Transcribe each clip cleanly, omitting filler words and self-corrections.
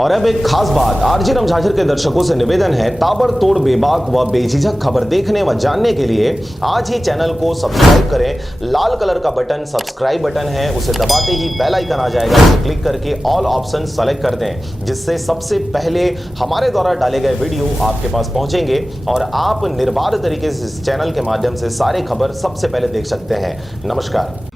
और अब एक खास बात, आरजे रमझाझर के दर्शकों से निवेदन है, ताबड़तोड़ बेबाक व बेझिझक खबर देखने व जानने के लिए आज ही चैनल को सब्सक्राइब करें। लाल कलर का बटन सब्सक्राइब बटन है, उसे दबाते ही बेल आइकन आ जाएगा, उसे क्लिक करके ऑल ऑप्शन सेलेक्ट कर दें, जिससे सबसे पहले हमारे द्वारा डाले गए वीडियो आपके पास पहुंचेंगे और आप निर्बाध तरीके से इस चैनल के माध्यम से सारे खबर सबसे पहले देख सकते हैं। नमस्कार।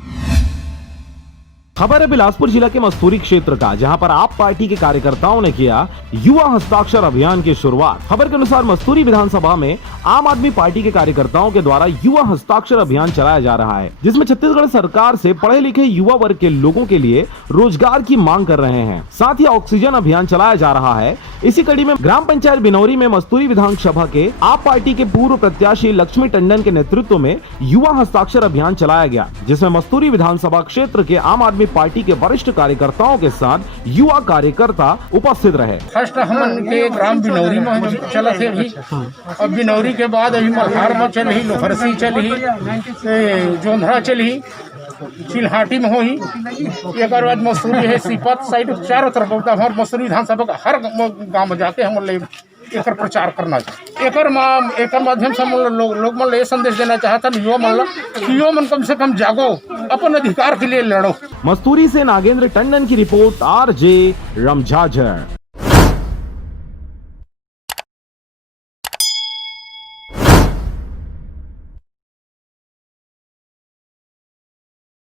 खबर है बिलासपुर जिला के मस्तूरी क्षेत्र का, जहां पर आप पार्टी के कार्यकर्ताओं ने किया युवा हस्ताक्षर अभियान की शुरुआत। खबर के अनुसार मस्तूरी विधानसभा में आम आदमी पार्टी के कार्यकर्ताओं के द्वारा युवा हस्ताक्षर अभियान चलाया जा रहा है, जिसमें छत्तीसगढ़ सरकार से पढ़े लिखे युवा वर्ग के लोगों के लिए रोजगार की मांग कर रहे हैं। साथ ही ऑक्सीजन अभियान चलाया जा रहा है। इसी कड़ी में ग्राम पंचायत बिनौरी में मस्तूरी विधानसभा के आप पार्टी के पूर्व प्रत्याशी लक्ष्मी टंडन के नेतृत्व में युवा हस्ताक्षर अभियान चलाया गया, जिसमें मस्तूरी विधानसभा क्षेत्र के आम आदमी पार्टी के वरिष्ठ कार्यकर्ताओं के साथ युवा कार्यकर्ता उपस्थित रहे। फर्स्ट हम के ग्राम बिनौरी में चला थे अभी, और बिनौरी के बाद अभी मल्हार में चल ही, लोहरसी चल ही, जोंधरा चल ही, चिल्हाटी में हो ही, एक बाद मसूरी है, सिपत साइड चारों तरफ हमारे मसूरी विधानसभा का हर गांव में जाके हम एक प्रचार करना चाहिए। एक माध्यम से लोग मन ये संदेश देना चाहता युवा मन कम से कम जागो, अपन अधिकार के लिए लड़ो। मस्तूरी से नागेंद्र टंडन की रिपोर्ट, आरजे रमझाझर।